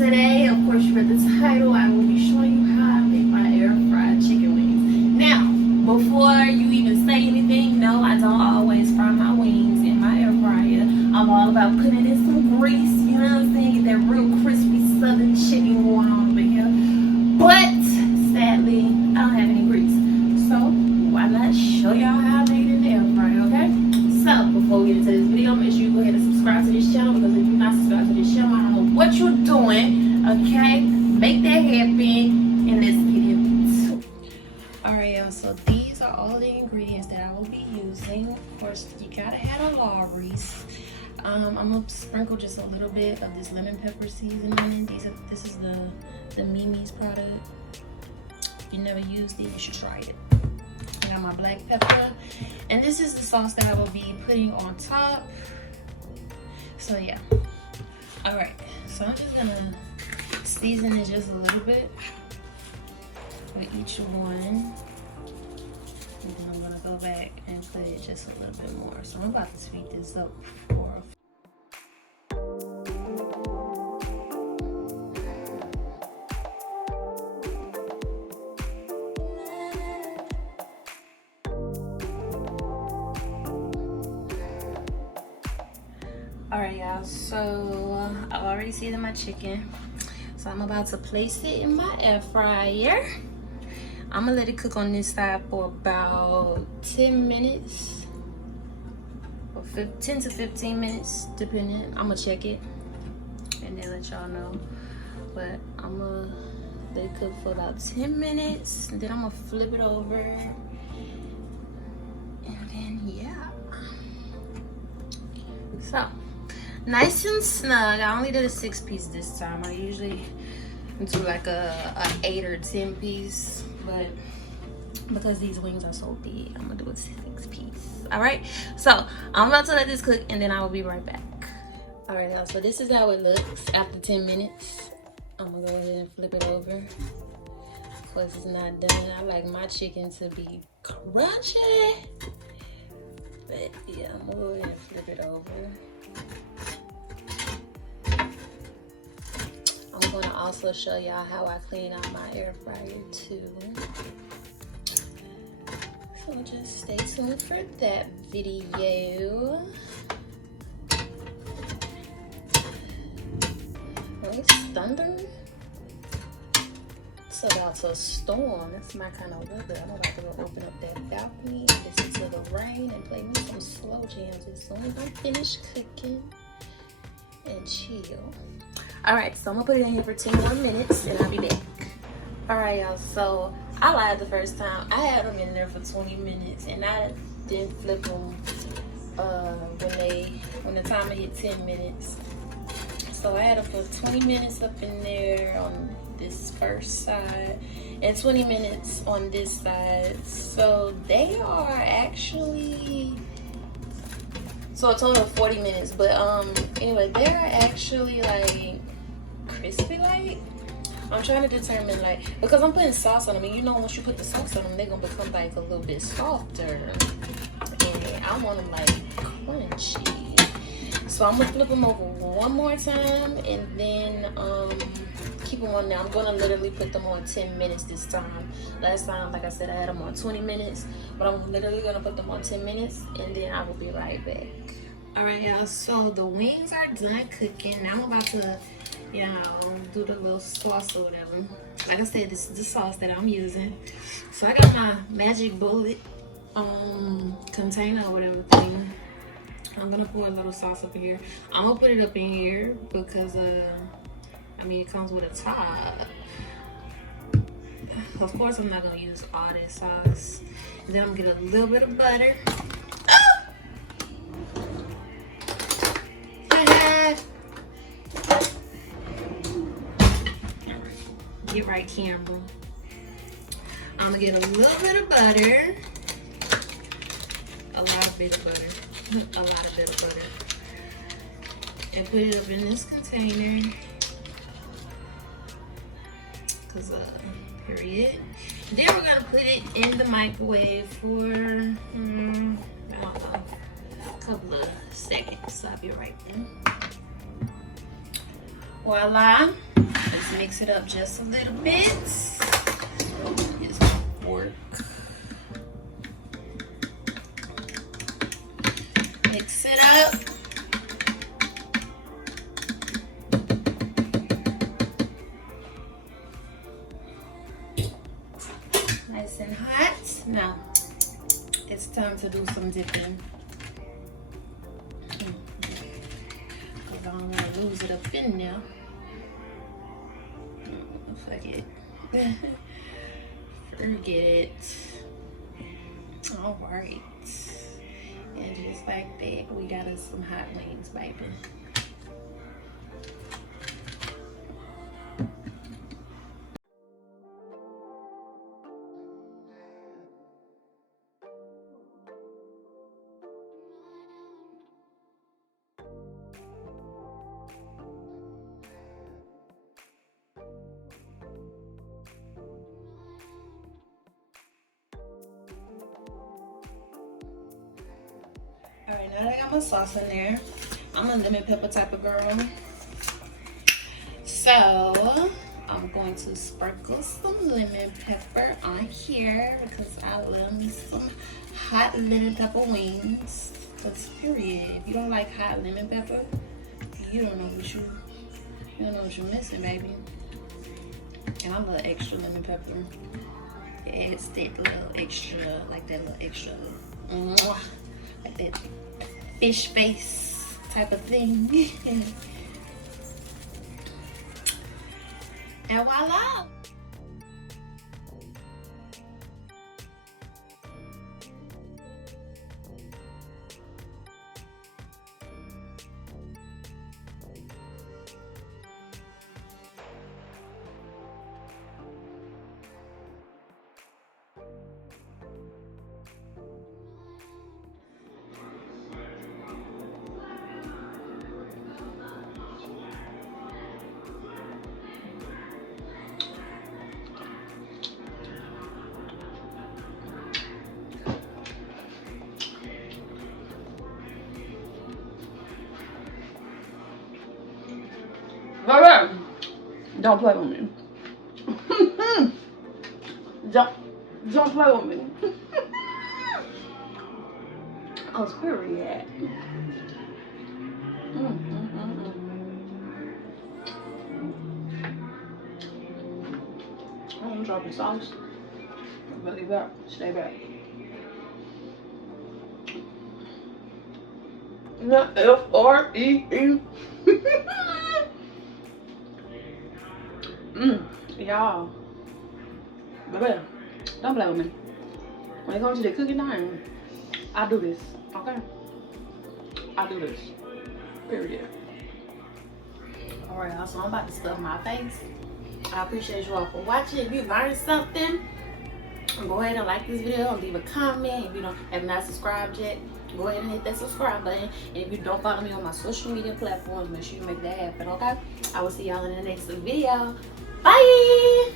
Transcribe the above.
today, of course, you read the title. I will be showing you how I make my air fried chicken wings. Now, before you even say anything, no, I don't always fry my wings in my air fryer. I'm all about putting in some grease, you know what I'm saying? Get that real crispy southern chicken going on over here. But sadly, I don't have any grease. So why not show y'all how I made it in the air fryer, okay? So before we get into this video, make sure you go ahead and subscribe to this channel, because if you're not subscribed to this channel, I don't know what you're doing, okay? Make that happen in this video. Alright, y'all, so these are all the ingredients that I will be using. Of course, you gotta have a Lawry's. I'm gonna sprinkle just a little bit of this lemon pepper seasoning. This is the Mimi's product. If you never used it, you should try it. I got my black pepper, and this is the sauce that I will be putting on top. So yeah. All right, so I'm just gonna season it just a little bit for each one, and then I'm gonna go back and put it just a little bit more. So I'm about to speed this up for Alright, y'all, so I've already seasoned my chicken, so I'm about to place it in my air fryer. I'm gonna let it cook on this side for about 10 minutes or 10 to 15 minutes, depending. I'm gonna check it and then let y'all know, but I'm gonna let it cook for about 10 minutes, and then I'm gonna flip it over, and then yeah. So nice and snug. I only did a 6-piece this time. I usually do like a 8 or 10 piece, but because these wings are so big, I'm gonna do a 6-piece. All right, so I'm about to let this cook, and then I will be right back. All right, y'all, so this is how it looks after 10 minutes. I'm gonna go ahead and flip it over. Of course, it's not done. I like my chicken to be crunchy, but yeah, I'm gonna go ahead and flip it over. I'm gonna also show y'all how I clean out my air fryer too. So just stay tuned for that video. Oh, it's thunder. It's about to storm. That's my kind of weather. I'm about to go open up that balcony and listen to the rain and play me some slow jams as soon as I'm finished cooking and chill. All right, so I'm gonna put it in here for 10 more minutes and I'll be back. All right, y'all, so I lied the first time. I had them in there for 20 minutes and I didn't flip them when the timer hit 10 minutes. So I had them for 20 minutes up in there on this first side and 20 minutes on this side. So they are actually, so a total of 40 minutes, but anyway, they're actually like crispy like. I'm trying to determine like, because I'm putting sauce on them, and you know once you put the sauce on them, they're gonna become like a little bit softer, and I want them like crunchy. So I'm gonna flip them over one more time, and then keep them on there. I'm gonna literally put them on 10 minutes this time. Last time, like I said, I had them on 20 minutes, but I'm literally gonna put them on 10 minutes, and then I will be right back. All right, y'all, so the wings are done cooking. Now I'm about to, you know, do the little sauce or whatever. Like I said, this is the sauce that I'm using. So I got my magic bullet container or whatever thing. I'm gonna pour a little sauce up in here. I'm gonna put it up in here because I mean, it comes with a top. Of course, I'm not gonna use all this sauce. And then I'm gonna get a little bit of butter. Get right, camera. I'm gonna get a little bit of butter. A lot of bit of butter. A lot of bit of butter. And put it up in this container. Cause period. Then we're gonna put it in the microwave for I don't know, a couple of seconds. So I'll be right there. Voila. Just mix it up just a little bit. It's fork. Mix it up. Nice and hot. Now it's time to do some dipping. Because I don't want to lose it up in there. Fuck it. Forget it. Alright. And just like that, we got us some hot wings, baby. Alright, now that I got my sauce in there, I'm a lemon pepper type of girl. So I'm going to sprinkle some lemon pepper on here because I love me some hot lemon pepper wings. Because period, if you don't like hot lemon pepper, you don't know what you're missing, baby. And I love extra lemon pepper. It adds that little extra, like that little extra, like that fish face type of thing. And voila! Baby, don't play with me. don't play with me. Oh, period. I'm dropping sauce. Really back. Stay back. Not F-R-E-E. Y'all, baby, don't play with me. When it comes to the cooking time, I do this, okay? I do this, period. Alright, y'all, so I'm about to stuff my face. I appreciate you all for watching. If you learned something, go ahead and like this video and leave a comment. If you have not subscribed yet, go ahead and hit that subscribe button. And if you don't follow me on my social media platforms, make sure you make that happen, okay? I will see y'all in the next video. Bye!